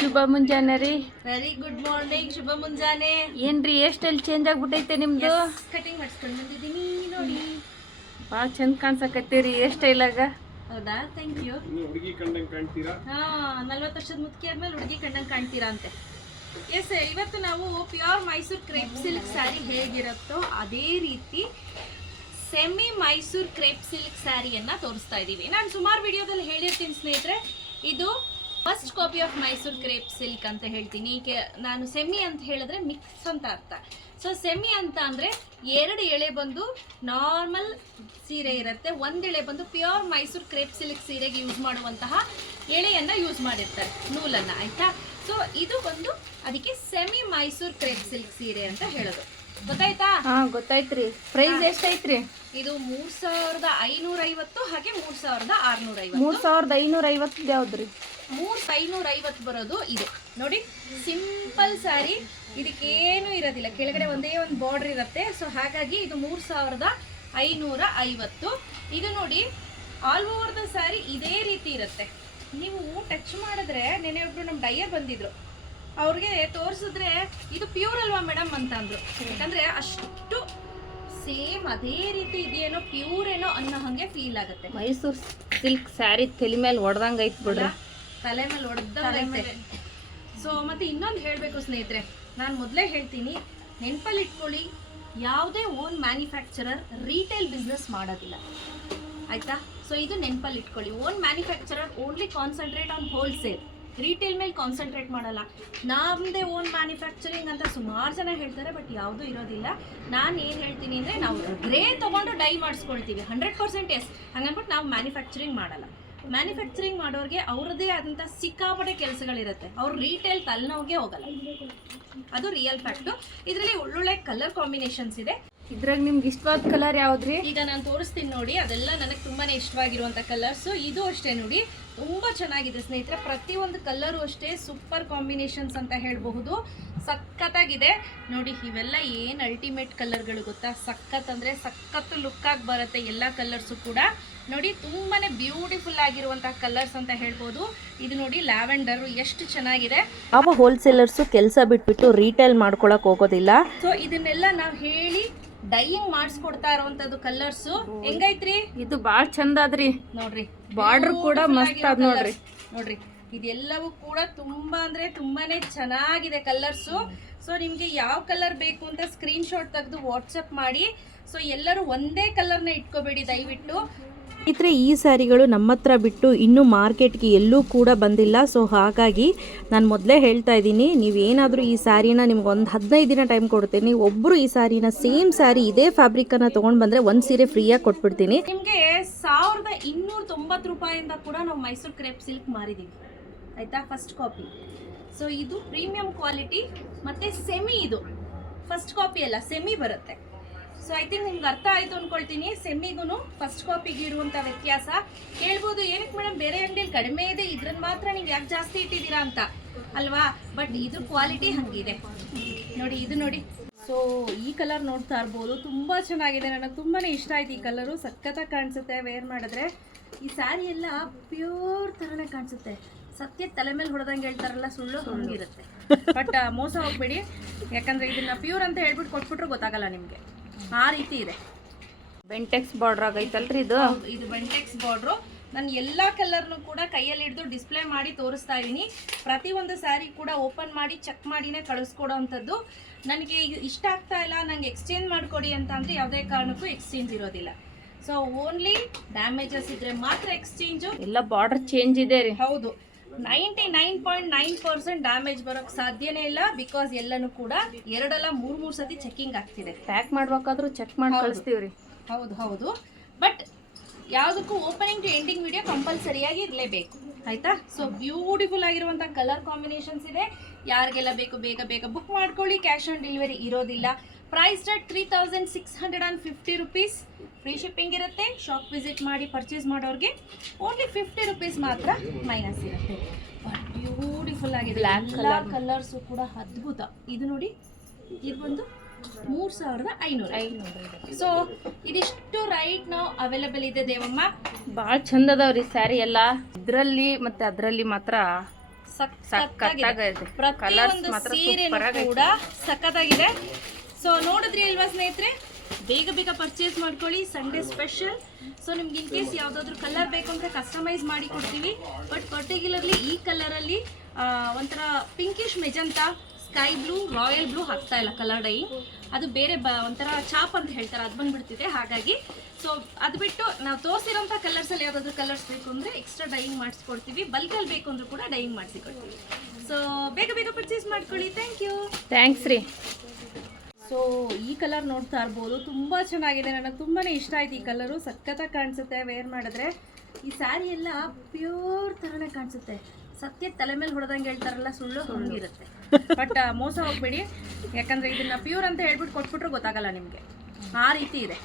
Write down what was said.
ಶುಭ ಮುಂಜಾನೆ ರೀ. Very good morning, ಶುಭ ಮುಂಜಾನೆ. ಏನ್ರಿ ಸ್ಟೈಲ್ ಚೇಂಜ್ ಆಗ್ಬಿಟ್ಟೈತೆ ನಿಮ್ದು? ಕಟಿಂಗ್ ಮಾಡಿಸ್ಕೊಂಡು ಬಂದಿದ್ದೀನಿ ನೋಡಿ. ಭಾಳ ಚಂದ ಕಾಣ್ಸಕತ್ತೀರಿ ಸ್ಟೈಲಾಗ. ಹೌದಾ, ಥ್ಯಾಂಕ್ ಯು. ಹುಡುಗಿ ಕಂಡಂಗೆ ಕಾಣ್ತೀರಾ? 40 ವರ್ಷದ ಮುದುಕಿ ಆದ್ಮೇಲೆ ಹುಡುಗಿ ಕಂಡಂಗೆ ಕಾಣ್ತೀರಾ ಅಂತೆ. ಎಸ್, ಇವತ್ತು ನಾವು pure Mysore crepe silk sari ಹೇಗಿರುತ್ತೋ ಅದೇ ರೀತಿ ಸೆಮಿ ಮೈಸೂರು ಕ್ರೇಪ್ ಸಿಲ್ಕ್ ಸ್ಯಾರಿಯನ್ನ ತೋರಿಸ್ತಾ ಇದ್ದೀವಿ. ನಾನು ಸುಮಾರು ವಿಡಿಯೋದಲ್ಲಿ ಹೇಳಿರ್ತೀನಿ ಸ್ನೇಹಿತರೆ, ಇದು first copy of Mysore crepe silk ಅಂತ ಹೇಳ್ತೀನಿ. ನಾನು ಸೆಮಿ ಅಂತ ಹೇಳಿದ್ರೆ ಮಿಕ್ಸ್ ಅಂತ ಅರ್ಥ. ಸೊ ಸೆಮಿ ಅಂತ ಅಂದರೆ 2 ಎಳೆ ಬಂದು ನಾರ್ಮಲ್ ಸೀರೆ ಇರುತ್ತೆ, 1 ಎಳೆ ಬಂದು ಪ್ಯೂರ್ ಮೈಸೂರು ಕ್ರೇಪ್ ಸಿಲ್ಕ್ ಸೀರೆಗೆ ಯೂಸ್ ಮಾಡುವಂತಹ ಎಳೆಯನ್ನು ಯೂಸ್ ಮಾಡಿರ್ತಾರೆ, ನೂಲನ್ನು. ಆಯಿತಾ? ಸೊ ಇದು ಬಂದು ಅದಕ್ಕೆ ಸೆಮಿ ಮೈಸೂರು ಕ್ರೇಪ್ ಸಿಲ್ಕ್ ಸೀರೆ ಅಂತ ಹೇಳೋದು. ಗೊತ್ತಾಯ್ತಾ? ಗೊತ್ತಾಯ್ತ್ರಿ. ಪ್ರೈಸ್ ಎಷ್ಟೈತ್ರಿ? ಇದು 3550, ಹಾಗೆ 3650. 3550 ಯಾವ್ದ್ರಿ? 3550 ಬರೋದು ಇದು ನೋಡಿ. ಸಿಂಪಲ್ ಸ್ಯಾರಿ, ಇದಕ್ಕೇನು ಇರೋದಿಲ್ಲ, ಕೆಳಗಡೆ ಒಂದೇ ಒಂದು ಬಾರ್ಡರ್ ಇರುತ್ತೆ. ಸೊ ಹಾಗಾಗಿ ಇದು 3550. ಇದು ನೋಡಿ, ಆಲ್ ಓವರ್ ದ ಸ್ಯಾರಿ ಇದೇ ರೀತಿ ಇರುತ್ತೆ. ನೀವು ಟಚ್ ಮಾಡಿದ್ರೆ, ನೆನೆ ಒಬ್ರು ನಮ್ಮ ಡೈಯರ್ ಬಂದಿದ್ರು, ಅವ್ರಿಗೆ ತೋರಿಸಿದ್ರೆ ಇದು ಪ್ಯೂರ್ ಅಲ್ವಾ ಮೇಡಮ್ ಅಂತ ಅಂದ್ರು. ಯಾಕಂದ್ರೆ ಅಷ್ಟು ಸೇಮ್ ಅದೇ ರೀತಿ ಇದೆಯೇನೋ, ಪ್ಯೂರ್ ಏನೋ ಅನ್ನೋ ಹಂಗೆ ಫೀಲ್ ಆಗುತ್ತೆ. ಮೈಸೂರು ಸಿಲ್ಕ್ ಸ್ಯಾರಿ ತಲೆ ಮೇಲೆ ಹೊಡೆದಂಗೆ ಐತ್ ಬಿಡ್ರಿ, ತಲೆ ಮೇಲೆ ಹೊಡೆದಂಗೆ. ಸೊ ಮತ್ತೆ ಇನ್ನೊಂದು ಹೇಳಬೇಕು ಸ್ನೇಹಿತರೆ, ನಾನು ಮೊದಲೇ ಹೇಳ್ತೀನಿ, ನೆನಪಲ್ಲಿ ಇಟ್ಕೊಳ್ಳಿ, ಯಾವುದೇ ಓನ್ ಮ್ಯಾನುಫ್ಯಾಕ್ಚರರ್ ರೀಟೇಲ್ ಬಿಸ್ನೆಸ್ ಮಾಡೋದಿಲ್ಲ. ಆಯ್ತಾ? ಸೊ ಇದು ನೆನಪಲ್ಲಿ ಇಟ್ಕೊಳ್ಳಿ. Own manufacturer only concentrate on wholesale, retail ಮೇಲೆ ಕಾನ್ಸಂಟ್ರೇಟ್ ಮಾಡಲ್ಲ. ನಮ್ಮದೇ ಓನ್ ಮ್ಯಾನುಫ್ಯಾಕ್ಚರಿಂಗ್ ಅಂತ ಸುಮಾರು ಜನ ಹೇಳ್ತಾರೆ, ಬಟ್ ಯಾವುದೂ ಇರೋದಿಲ್ಲ. ನಾನು ಏನು ಹೇಳ್ತೀನಿ ಅಂದರೆ, ನಾವು ಗ್ರೇ ತೊಗೊಂಡು ಡೈ ಮಾಡಿಸ್ಕೊಳ್ತೀವಿ 100%. ಎಸ್, ಹಂಗನ್ಬಿಟ್ಟು ನಾವು ಮ್ಯಾನುಫ್ಯಾಕ್ಚರಿಂಗ್ ಮಾಡಲ್ಲ. ಮ್ಯಾನುಫ್ಯಾಕ್ಚರಿಂಗ್ ಮಾಡೋರಿಗೆ ಅವ್ರದ್ದೇ ಆದಂಥ ಸಿಕ್ಕಾಪಟ್ಟೆ ಕೆಲಸಗಳಿರುತ್ತೆ, ಅವ್ರು ರೀಟೇಲ್ ತಲೆನೋವಿಗೆ ಹೋಗಲ್ಲ. ಅದು ರಿಯಲ್ ಫ್ಯಾಕ್ಟು. ಇದರಲ್ಲಿ ಒಳ್ಳೊಳ್ಳೆ ಕಲರ್ ಕಾಂಬಿನೇಷನ್ಸ್ ಇದೆ. ಇದ್ರಾಗ ನಿಮ್ಗೆ ಇಷ್ಟವಾದ ಕಲರ್ ಯಾವ್ದ್ರಿ? ಈಗ ನಾನು ತೋರಿಸ್ತೀನಿ ನೋಡಿ, ಅದೆಲ್ಲ ನನಗೆ ತುಂಬಾ ಇಷ್ಟವಾಗಿರುವಂಥ ಕಲರ್ಸು. ಇದು ಅಷ್ಟೇ ನೋಡಿ, ತುಂಬ ಚೆನ್ನಾಗಿದೆ ಸ್ನೇಹಿತರೆ. ಪ್ರತಿಯೊಂದು ಕಲರು ಅಷ್ಟೇ ಸೂಪರ್ ಕಾಂಬಿನೇಷನ್ಸ್ ಅಂತ ಹೇಳಬಹುದು. ಸಖತ್ತಾಗಿದೆ ನೋಡಿ. ಇವೆಲ್ಲ ಏನು ಅಲ್ಟಿಮೇಟ್ ಕಲರ್ಗಳು ಗೊತ್ತಾ? ಸಖತ್ ಅಂದರೆ ಸಖತ್ತು ಲುಕ್ಕಾಗಿ ಬರುತ್ತೆ ಎಲ್ಲ ಕಲರ್ಸು ಕೂಡ. ನೋಡಿ, ತುಂಬಾ ಬ್ಯೂಟಿಫುಲ್ ಆಗಿರುವಂತಹ ಕಲರ್ಸ್ ಅಂತ ಹೇಳ್ಬೋದು. ಇದು ನೋಡಿ, ಲ್ಯಾವೆಂಡರ್ ಎಷ್ಟು ಚೆನ್ನಾಗಿದೆ. ಯಾವ ಹೋಲ್ಸೇಲರ್ಸು ಕೆಲಸ ಬಿಟ್ಬಿಟ್ಟು ರೀಟೇಲ್ ಮಾಡ್ಕೊಳಕ್ ಹೋಗೋದಿಲ್ಲ. ಸೊ ಇದನ್ನೆಲ್ಲ ನಾವು ಹೇಳಿ ಡೈಯಿಂಗ್ ಮಾಡಿಸ್ಕೊಡ್ತಾ ಇರುವಂತದ್ದು ಕಲರ್ಸು. ಹೆಂಗೈತ್ರಿ? ಇದು ಭಾಳ ಚಂದ ಅದ್ರಿ. ನೋಡ್ರಿ, ಬಾರ್ಡರ್ ಕೂಡ ಮಸ್ತ್ ಅದ್ ನೋಡ್ರಿ. ನೋಡ್ರಿ, ಇದೆಲ್ಲವೂ ಕೂಡ ತುಂಬಾ ಅಂದ್ರೆ ತುಂಬಾನೇ ಚೆನ್ನಾಗಿದೆ ಕಲರ್ಸು. ಸೊ ನಿಮ್ಗೆ ಯಾವ ಕಲರ್ ಬೇಕು ಅಂತ ಸ್ಕ್ರೀನ್ ಶಾಟ್ ತೆಗೆದು ವಾಟ್ಸಪ್ ಮಾಡಿ. ಸೊ ಎಲ್ಲರೂ ಒಂದೇ ಕಲರ್ನ ಇಟ್ಕೋಬೇಡಿ ದಯವಿಟ್ಟು. ಸ್ನೇಹಿತರೆ, ಈ ಸ್ಯಾರಿಗಳು ನಮ್ಮ ಹತ್ರ ಬಿಟ್ಟು ಇನ್ನೂ ಮಾರ್ಕೆಟ್ಗೆ ಎಲ್ಲೂ ಕೂಡ ಬಂದಿಲ್ಲ. ಸೊ ಹಾಗಾಗಿ ನಾನು ಮೊದಲೇ ಹೇಳ್ತಾ ಇದ್ದೀನಿ, ನೀವೇನಾದರೂ ಈ ಸ್ಯಾರಿನ ನಿಮ್ಗೆ 15 ದಿನ ಟೈಮ್ ಕೊಡ್ತೀನಿ. ಒಬ್ಬರು ಈ ಸ್ಯಾರಿನ ಸೇಮ್ ಸ್ಯಾರಿ ಇದೇ ಫ್ಯಾಬ್ರಿಕನ್ನು ತೊಗೊಂಡು ಬಂದರೆ ಒಂದು ಸೀರೆ ಫ್ರೀಯಾಗಿ ಕೊಟ್ಬಿಡ್ತೀನಿ. ನಿಮಗೆ 1290 ರೂಪಾಯಿಂದ ಕೂಡ ನಾವು ಮೈಸೂರು ಕ್ರೇಪ್ ಸಿಲ್ಕ್ ಮಾರಿದ್ದೀವಿ. ಆಯಿತಾ? First copy. ಸೊ ಇದು ಪ್ರೀಮಿಯಂ ಕ್ವಾಲಿಟಿ ಮತ್ತು ಸೆಮಿ. ಇದು ಫಸ್ಟ್ ಕಾಪಿ ಅಲ್ಲ, ಸೆಮಿ ಬರುತ್ತೆ. ಸೊ ಐ ಥಿಂಕ್ ನಿಮ್ಗೆ ಅರ್ಥ ಆಯಿತು ಅಂದ್ಕೊಳ್ತೀನಿ, ಸೆಮಿಗೂ ಫಸ್ಟ್ ಕಾಪಿಗೆ ಇರುವಂಥ ವ್ಯತ್ಯಾಸ. ಹೇಳ್ಬೋದು, ಏನಕ್ಕೆ ಮೇಡಮ್ ಬೇರೆ ಅಂಗಡಿಯಲ್ಲಿ ಕಡಿಮೆ ಇದೆ, ಇದ್ರಲ್ಲಿ ಮಾತ್ರ ನೀವು ಯಾಕೆ ಜಾಸ್ತಿ ಇಟ್ಟಿದ್ದೀರಾ ಅಂತ ಅಲ್ವಾ? ಬಟ್ ಇದ್ರ ಕ್ವಾಲಿಟಿ ಹಂಗಿದೆ ನೋಡಿ. ಇದು ನೋಡಿ. ಸೊ ಈ ಕಲರ್ ನೋಡ್ತಾ ಇರ್ಬೋದು, ತುಂಬ ಚೆನ್ನಾಗಿದೆ. ನನಗೆ ತುಂಬಾ ಇಷ್ಟ ಆಯ್ತು ಈ ಕಲರು. ಸಖತ್ತಾಗಿ ಕಾಣಿಸುತ್ತೆ ವೇರ್ ಮಾಡಿದ್ರೆ. ಈ ಸ್ಯಾರಿ ಎಲ್ಲ ಪ್ಯೂರ್ ಥರನೇ ಕಾಣಿಸುತ್ತೆ. ಸತ್ಯ ತಲೆ ಮೇಲೆ ಹೊಡೆದಂಗೆ ಹೇಳ್ತಾರಲ್ಲ, ಸುಳ್ಳು ಹಂಗಿರುತ್ತೆ. ಬಟ್ ಮೋಸ ಹೋಗ್ಬೇಡಿ, ಯಾಕಂದರೆ ಇದನ್ನು ಪ್ಯೂರ್ ಅಂತ ಹೇಳ್ಬಿಟ್ಟು ಕೊಟ್ಬಿಟ್ರೆ ಗೊತ್ತಾಗಲ್ಲ ನಿಮಗೆ. ಆ ರೀತಿ ಇದೆ. ಬೆಂಟೆಕ್ಸ್ ಬಾರ್ಡರ್ ಆಗೈತಲ್ರಿ ಇದು? ಇದು ಬೆಂಟೆಕ್ಸ್ ಬಾರ್ಡ್ರು. ನಾನು ಎಲ್ಲ ಕಲರ್ನು ಕೂಡ ಕೈಯಲ್ಲಿ ಹಿಡಿದು ಡಿಸ್ಪ್ಲೇ ಮಾಡಿ ತೋರಿಸ್ತಾ ಇದ್ದೀನಿ. ಪ್ರತಿಯೊಂದು ಸ್ಯಾರಿ ಕೂಡ ಓಪನ್ ಮಾಡಿ ಚೆಕ್ ಮಾಡಿನೇ ಕಳಿಸ್ಕೊಡೋ ಅಂಥದ್ದು. ನನಗೆ ಇಷ್ಟ ಆಗ್ತಾ ಇಲ್ಲ, ನನಗೆ ಎಕ್ಸ್ಚೇಂಜ್ ಮಾಡಿಕೊಡಿ ಅಂತ ಅಂದರೆ ಯಾವುದೇ ಕಾರಣಕ್ಕೂ ಎಕ್ಸ್ಚೇಂಜ್ ಇರೋದಿಲ್ಲ. ಸೊ ಓನ್ಲಿ ಡ್ಯಾಮೇಜಸ್ ಇದ್ರೆ ಮಾತ್ರ ಎಕ್ಸ್ಚೇಂಜು. ಎಲ್ಲ ಬಾರ್ಡರ್ ಚೇಂಜ್ ಇದೆ ರೀ. ಹೌದು, 99.9% ಡ್ಯಾಮೇಜ್ ಬರೋಕ್ಕೆ ಸಾಧ್ಯನೇ ಇಲ್ಲ. ಬಿಕಾಸ್ ಎಲ್ಲನೂ ಕೂಡ 2 ಅಲ್ಲ 3 ಸತಿ ಚೆಕಿಂಗ್ ಆಗ್ತಿದೆ. ಪ್ಯಾಕ್ ಮಾಡ್ಬೇಕಾದ್ರೂ ಚೆಕ್ ಮಾಡಿ ಕಳಿಸ್ತೀವ್ರಿ. ಹೌದು. ಬಟ್ ಯಾವುದಕ್ಕೂ ಓಪನಿಂಗ್ ಟು ಎಂಡಿಂಗ್ ವಿಡಿಯೋ ಕಂಪಲ್ಸರಿಯಾಗಿ ಇರಲೇಬೇಕು. ಆಯಿತಾ? ಸೊ ಬ್ಯೂಟಿಫುಲ್ ಆಗಿರುವಂಥ ಕಲರ್ ಕಾಂಬಿನೇಷನ್ಸ್ ಇದೆ. ಯಾರಿಗೆಲ್ಲ ಬೇಕು ಬೇಗ ಬುಕ್ ಮಾಡ್ಕೊಳ್ಳಿ. ಕ್ಯಾಶ್ ಆನ್ ಡೆಲಿವರಿ ಇರೋದಿಲ್ಲ. Price rate 3650 rupees. Free shipping ಇರುತ್ತೆ. ಶಾಪ್ ವಿಸಿಟ್ ಮಾಡಿ ಪರ್ಚೇಸ್ ಮಾಡೋರಿಗೆ ಓನ್ಲಿ 50 ರುಪೀಸ್ ಮಾತ್ರ ಮೈನಸ್ ಇರುತ್ತೆ. ಬಟ್ ಬ್ಯೂಟಿಫುಲ್ ಆಗಿದೆ. ಎಲ್ಲ ಕಲರ್ಸು ಕೂಡ ಅದ್ಭುತ. ಇದು ನೋಡಿ, ಇದು ಬಂದು 3500. ಸೊ ಇದಿಷ್ಟು ರೈಟ್ ನಾವು ಅವೈಲೇಬಲ್ ಇದೆ ದೇವಮ್ಮ. ಭಾಳ ಚಂದ ಅದಾವ್ರಿ ಸ್ಯಾರಿ ಎಲ್ಲ. ಇದರಲ್ಲಿ ಮತ್ತು ಅದರಲ್ಲಿ ಮಾತ್ರ ಸಕ್ಕತ್ತಾಗಿದೆ. ಕಲರ್ಸ್ ಪ್ರತಿಯೊಂದು ಮಾತ್ರ ಸೀರೆನೂ ಸೂಪರ್ ಆಗಿ ಕೂಡ ಸಕ್ಕತ್ತಾಗಿದೆ. ಸೊ ನೋಡಿದ್ರಿ ಅಲ್ವಾ ಸ್ನೇಹಿತರೆ, ಬೇಗ ಬೇಗ ಪರ್ಚೇಸ್ ಮಾಡ್ಕೊಳ್ಳಿ, ಸಂಡೇ ಸ್ಪೆಷಲ್. ಸೊ ನಿಮ್ಗೆ ಇನ್ ಕೇಸ್ ಯಾವುದಾದ್ರೂ ಕಲರ್ ಬೇಕು ಅಂದರೆ ಕಸ್ಟಮೈಸ್ ಮಾಡಿ ಕೊಡ್ತೀವಿ. ಬಟ್ ಪರ್ಟಿಕ್ಯುಲರ್ಲಿ ಈ ಕಲರಲ್ಲಿ ಒಂಥರ pinkish magenta, sky blue, royal blue ಹಾಕ್ತಾ ಇಲ್ಲ ಕಲರ್ ಡೈ, ಅದು ಬೇರೆ ಒಂಥರ ಚಾಪ್ ಅಂತ ಹೇಳ್ತಾರೆ, ಅದು ಬಂದ್ಬಿಡ್ತಿದೆ. ಹಾಗಾಗಿ ಸೊ ಅದು ಬಿಟ್ಟು ನಾವು ತೋರಿಸಿರೋಂಥ ಕಲರ್ಸಲ್ಲಿ ಯಾವುದಾದ್ರೂ ಕಲರ್ಸ್ ಬೇಕು ಅಂದರೆ ಎಕ್ಸ್ಟ್ರಾ ಡೈಯಿಂಗ್ ಮಾಡಿಸ್ಕೊಡ್ತೀವಿ. ಬಲ್ಕಲ್ಲಿ ಬೇಕು ಅಂದರೂ ಕೂಡ ಡೈಯಿಂಗ್ ಮಾಡಿಸಿಕೊಡ್ತೀವಿ. ಸೊ ಬೇಗ ಬೇಗ ಪರ್ಚೇಸ್ ಮಾಡ್ಕೊಳ್ಳಿ. Thank you. ಥ್ಯಾಂಕ್ಸ್ ರೀ. ಸೊ ಈ ಕಲರ್ ನೋಡ್ತಾ ಇರ್ಬೋದು, ತುಂಬ ಚೆನ್ನಾಗಿದೆ, ನನಗೆ ತುಂಬಾ ಇಷ್ಟ ಆಯ್ತು ಈ ಕಲರು. ಸಖತ್ತಾಗಿ ಕಾಣಿಸುತ್ತೆ ವೇರ್ ಮಾಡಿದ್ರೆ. ಈ ಸ್ಯಾರಿ ಎಲ್ಲ ಪ್ಯೂರ್ ಥರನೇ ಕಾಣಿಸುತ್ತೆ. ಸತ್ಯ ತಲೆ ಮೇಲೆ ಹೊಡೆದಂಗೆ ಹೇಳ್ತಾರಲ್ಲ, ಸುಳ್ಳು ಹಂಗಿರುತ್ತೆ. ಬಟ್ ಮೋಸ ಹೋಗ್ಬೇಡಿ, ಯಾಕಂದರೆ ಇದನ್ನು ಪ್ಯೂರ್ ಅಂತ ಹೇಳ್ಬಿಟ್ಟು ಕೊಟ್ಬಿಟ್ರೆ ಗೊತ್ತಾಗಲ್ಲ ನಿಮಗೆ, ಆ ರೀತಿ ಇದೆ.